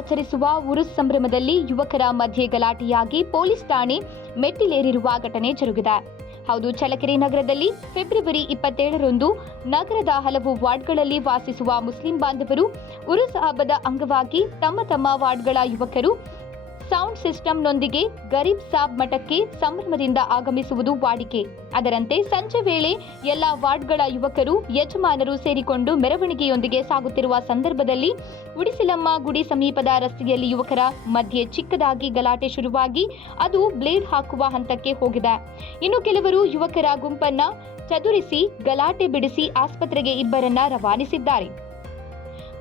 ಆಚರಿಸುವ ಉರುಸ್ ಸಂಭ್ರಮದಲ್ಲಿ ಯುವಕರ ಮಧ್ಯೆ ಗಲಾಟೆಯಾಗಿ ಪೊಲೀಸ್ ಠಾಣೆ ಮೆಟ್ಟಿಲೇರಿರುವ ಘಟನೆ ಜರುಗಿದೆ. ಹೌದು, ಚಳ್ಳಕೆರೆ ನಗರದಲ್ಲಿ ಫೆಬ್ರವರಿ 27ರಂದು ನಗರದ ಹಲವು ವಾರ್ಡ್ಗಳಲ್ಲಿ ವಾಸಿಸುವ ಮುಸ್ಲಿಂ ಬಾಂಧವರು ಉರುಸ್ ಹಬ್ಬದ ಅಂಗವಾಗಿ ತಮ್ಮ ತಮ್ಮ ವಾರ್ಡ್ಗಳ ಯುವಕರು ಸೌಂಡ್ ಸಿಸ್ಟಂನೊಂದಿಗೆ ಗರೀಬ್ ಸಾಬ್ ಮಠಕ್ಕೆ ಸಂಭ್ರಮದಿಂದ ಆಗಮಿಸುವುದು ವಾಡಿಕೆ. ಅದರಂತೆ ಸಂಜೆ ವೇಳೆ ಎಲ್ಲ ವಾರ್ಡ್ಗಳ ಯುವಕರು ಯಜಮಾನರು ಸೇರಿಕೊಂಡು ಮೆರವಣಿಗೆಯೊಂದಿಗೆ ಸಾಗುತ್ತಿರುವ ಸಂದರ್ಭದಲ್ಲಿ ಉಡಿಸಿಲಮ್ಮ ಗುಡಿ ಸಮೀಪದ ರಸ್ತೆಯಲ್ಲಿ ಯುವಕರ ಮಧ್ಯೆ ಚಿಕ್ಕದಾಗಿ ಗಲಾಟೆ ಶುರುವಾಗಿ ಅದು ಬ್ಲೇಡ್ ಹಾಕುವ ಹಂತಕ್ಕೆ ಹೋಗಿದೆ. ಇನ್ನು ಕೆಲವರು ಯುವಕರ ಗುಂಪನ್ನ ಚದುರಿಸಿ ಗಲಾಟೆ ಬಿಡಿಸಿ ಆಸ್ಪತ್ರೆಗೆ ಇಬ್ಬರನ್ನ ರವಾನಿಸಿದ್ದಾರೆ.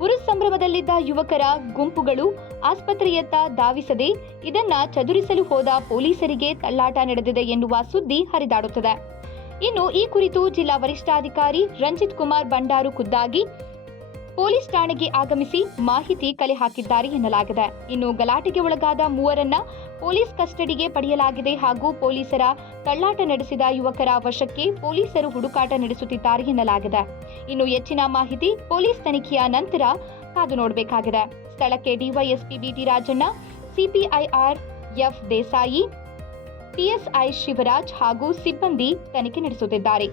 ಉರುಸ್ ಸಂಭ್ರಮದಲ್ಲಿದ್ದ ಯುವಕರ ಗುಂಪುಗಳು ಆಸ್ಪತ್ರೆಯತ್ತ ಧಾವಿಸದೆ ಇದನ್ನ ಚದುರಿಸಲು ಹೋದ ಪೊಲೀಸರಿಗೆ ತಳ್ಳಾಟ ನಡೆದಿದೆ ಎನ್ನುವ ಸುದ್ದಿ ಹರಿದಾಡುತ್ತದೆ. ಇನ್ನು ಈ ಕುರಿತು ಜಿಲ್ಲಾ ವರಿಷ್ಠಾಧಿಕಾರಿ ರಂಜಿತ್ ಕುಮಾರ್ ಬಂಡಾರು ಖುದ್ದಾಗಿ ಪೊಲೀಸ್ ಠಾಣೆಗೆ ಆಗಮಿಸಿ ಮಾಹಿತಿ ಕಲೆ ಹಾಕಿದ್ದಾರೆ ಎನ್ನಲಾಗಿದೆ. ಇನ್ನು ಗಲಾಟೆಗೆ ಒಳಗಾದ ಮೂವರನ್ನ ಪೊಲೀಸ್ ಕಸ್ಟಡಿಗೆ ಪಡೆಯಲಾಗಿದೆ ಹಾಗೂ ಪೊಲೀಸರ ತಳ್ಳಾಟ ನಡೆಸಿದ ಯುವಕರ ವಶಕ್ಕೆ ಪೊಲೀಸರು ಹುಡುಕಾಟ ನಡೆಸುತ್ತಿದ್ದಾರೆ ಎನ್ನಲಾಗಿದೆ. ಇನ್ನು ಹೆಚ್ಚಿನ ಮಾಹಿತಿ ಪೊಲೀಸ್ ತನಿಖೆಯ ನಂತರ ಕಾದು ನೋಡಬೇಕಾಗಿದೆ. ಸ್ಥಳಕ್ಕೆ DYSP BT Rajanna, CPI R F Desai, PSI Shivraj ಹಾಗೂ ಸಿಬ್ಬಂದಿ ತನಿಖೆ ನಡೆಸುತ್ತಿದ್ದಾರೆ.